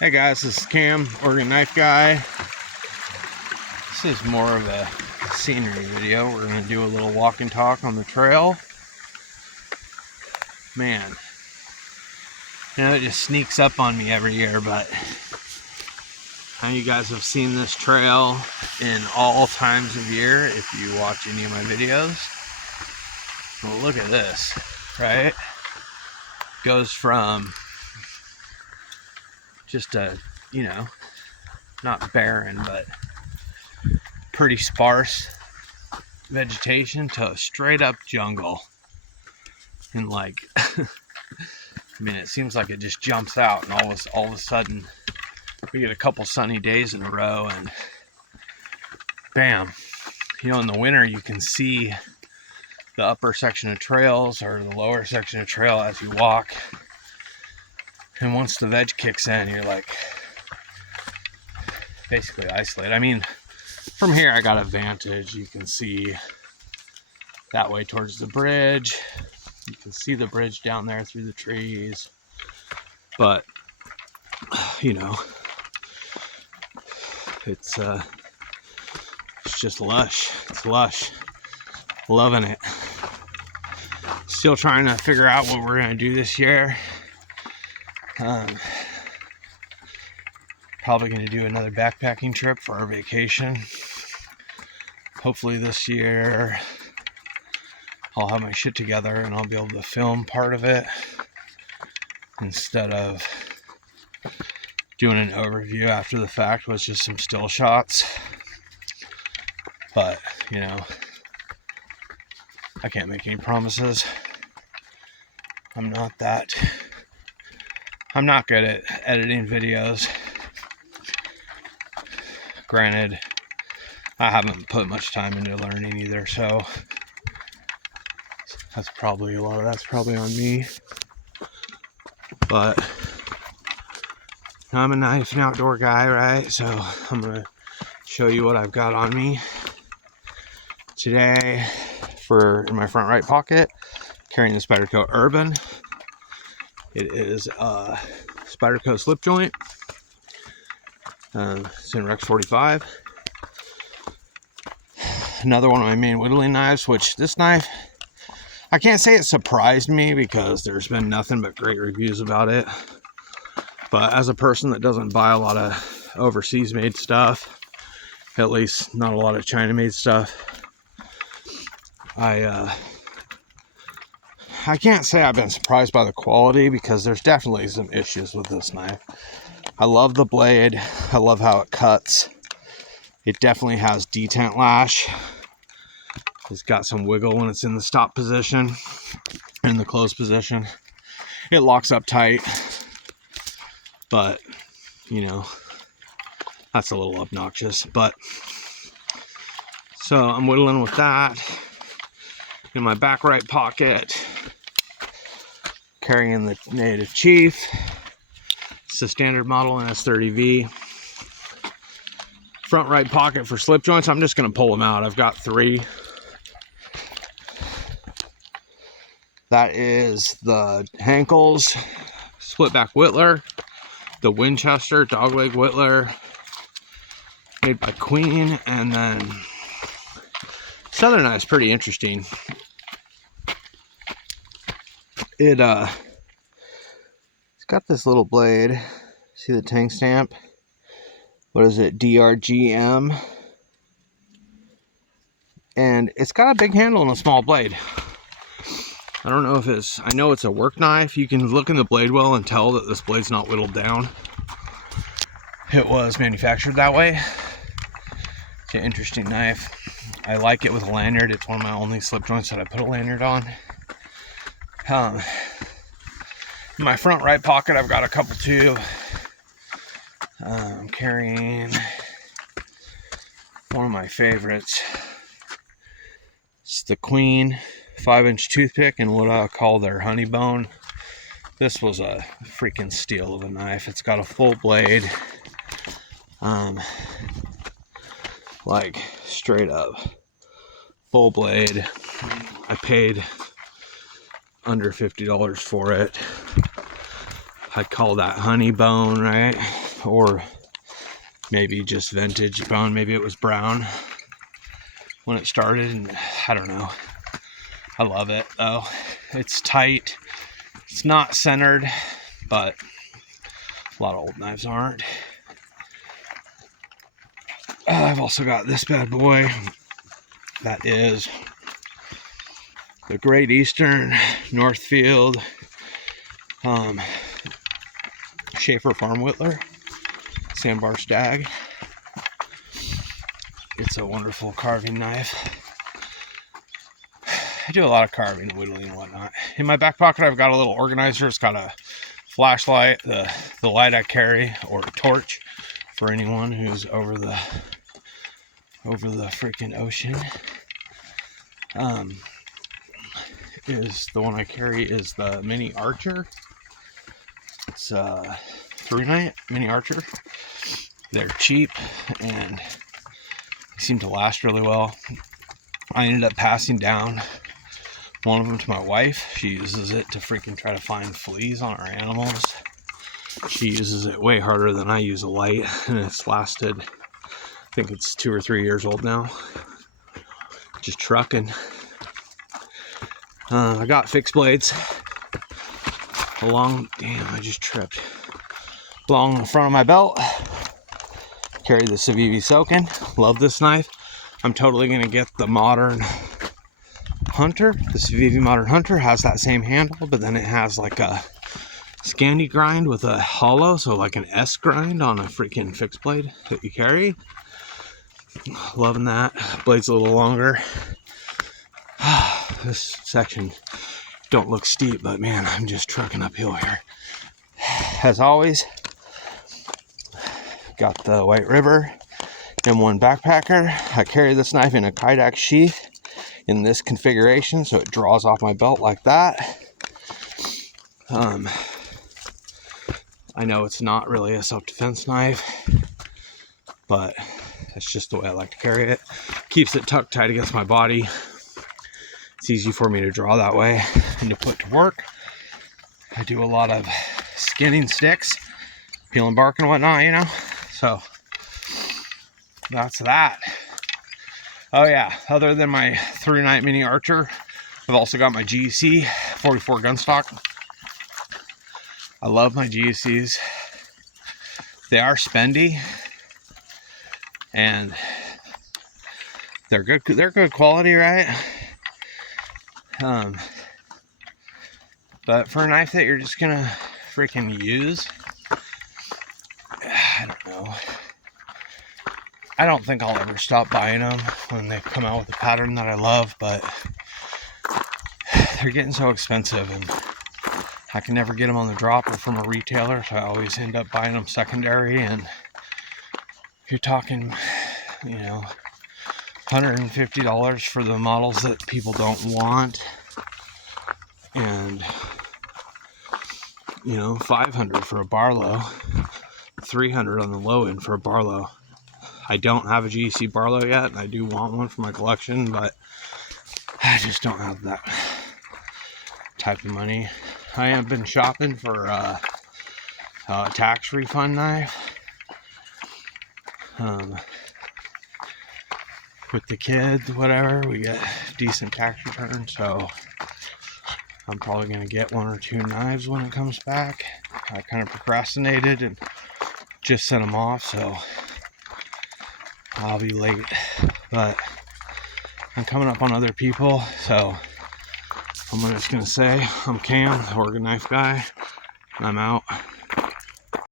Hey guys, this is Cam, Oregon Knife Guy. This is more of a scenery video. We're going to do a little walk and talk on the trail. Man, you know, it just sneaks up on me every year, but now you guys have seen this trail in all times of year if you watch any of my videos. Well, look at this, right? Goes from just a, you know, not barren, but pretty sparse vegetation to a straight up jungle. And like, I mean, it seems like it just jumps out, and all of a sudden we get a couple sunny days in a row, and bam, you know, in the winter you can see the upper section of trails or the lower section of trail as you walk. And once the veg kicks in, you're like basically isolated. I mean, from here I got a vantage. You can see that way towards the bridge. You can see the bridge down there through the trees. But, you know, it's just lush. It's lush. Loving it. Still trying to figure out what we're going to do this year. Probably going to do another backpacking trip for our vacation. Hopefully this year I'll have my shit together and I'll be able to film part of it instead of doing an overview after the fact with just some still shots. But, you know, I can't make any promises. I'm not good at editing videos. Granted, I haven't put much time into learning either, so that's probably on me. But I'm a knife and outdoor guy, right? So I'm gonna show you what I've got on me today. In my front right pocket, carrying the Spyderco Urban. It is a Spyderco slip joint. It's in Rex45. Another one of my main whittling knives, which this knife, I can't say it surprised me because there's been nothing but great reviews about it. But as a person that doesn't buy a lot of overseas made stuff, at least not a lot of China made stuff, I can't say I've been surprised by the quality because there's definitely some issues with this knife. I love the blade. I love how it cuts. It definitely has detent lash. It's got some wiggle when it's in the stop position and in the close position. It locks up tight, but you know, that's a little obnoxious. But so I'm whittling with that. In my back right pocket, carrying the Native Chief. It's the standard model NS30V. Front right pocket for slip joints. I'm just going to pull them out. I've got 3. That is the Henkel's split back whittler, the Winchester dogleg whittler, made by Queen, and then Southern Knife is pretty interesting. It's got this little blade. See the tank stamp? What is it? DRGM. And it's got a big handle and a small blade. I don't know if I know it's a work knife. You can look in the blade well and tell that this blade's not whittled down. It was manufactured that way. It's an interesting knife. I like it with a lanyard. It's one of my only slip joints that I put a lanyard on. In my front right pocket, I've got a couple too. I'm carrying one of my favorites. It's the Queen 5-inch toothpick and what I call their honey bone. This was a freaking steal of a knife. It's got a full blade. Like straight up full blade. I paid under $50 for it. I call that honey bone, right? or maybe just vintage bone. Maybe it was brown when it started, and I don't know. I love it though. It's tight. It's not centered, but a lot of old knives aren't. I've also got this bad boy. That is the Great Eastern Northfield Schaefer Farm Whittler Sandbar Stag. It's a wonderful carving knife. I do a lot of carving and whittling and whatnot. In my back pocket, I've got a little organizer. It's got a flashlight, the light I carry, or a torch for anyone who's over the freaking ocean. Is the one I carry is the Mini Archer. It's a 3-night Mini Archer. They're cheap and they seem to last really well. I ended up passing down one of them to my wife. She uses it to freaking try to find fleas on our animals. She uses it way harder than I use a light, and it's lasted, I think it's 2 or 3 years old now. Just trucking. I got fixed blades along, damn, I just tripped. Along the front of my belt. Carry the Civivi Soaking. Love this knife. I'm totally gonna get the Modern Hunter. The Civivi Modern Hunter has that same handle, but then it has like a Scandi grind with a hollow, so like an S grind on a freaking fixed blade that you carry. Loving that. Blade's a little longer. This section don't look steep, but man, I'm just trucking uphill here. As always, got the White River M1 backpacker. I carry this knife in a Kydex sheath in this configuration, so it draws off my belt like that. I know it's not really a self-defense knife, but that's just the way I like to carry it. Keeps it tucked tight against my body. It's easy for me to draw that way and to put to work. I do a lot of skinning sticks, peeling bark and whatnot, you know? So that's that. Oh yeah, other than my 3-night Mini Archer, I've also got my GEC 44 gun stock. I love my GECs. They are spendy and they're good quality, right? But for a knife that you're just gonna freaking use, I don't know. I don't think I'll ever stop buying them when they come out with a pattern that I love, but they're getting so expensive and I can never get them on the drop or from a retailer, so I always end up buying them secondary. And you're talking, you know, $150 for the models that people don't want, and you know, $500 for a Barlow, $300 on the low end for a Barlow. I don't have a GEC Barlow yet, and I do want one for my collection, but I just don't have that type of money. I have been shopping for a tax refund knife. With the kids, whatever, we get decent tax returns, so I'm probably going to get 1 or 2 knives when it comes back. I kind of procrastinated and just sent them off, so I'll be late, but I'm coming up on other people, so I'm just going to say I'm Cam, the Oregon Knife Guy, and I'm out.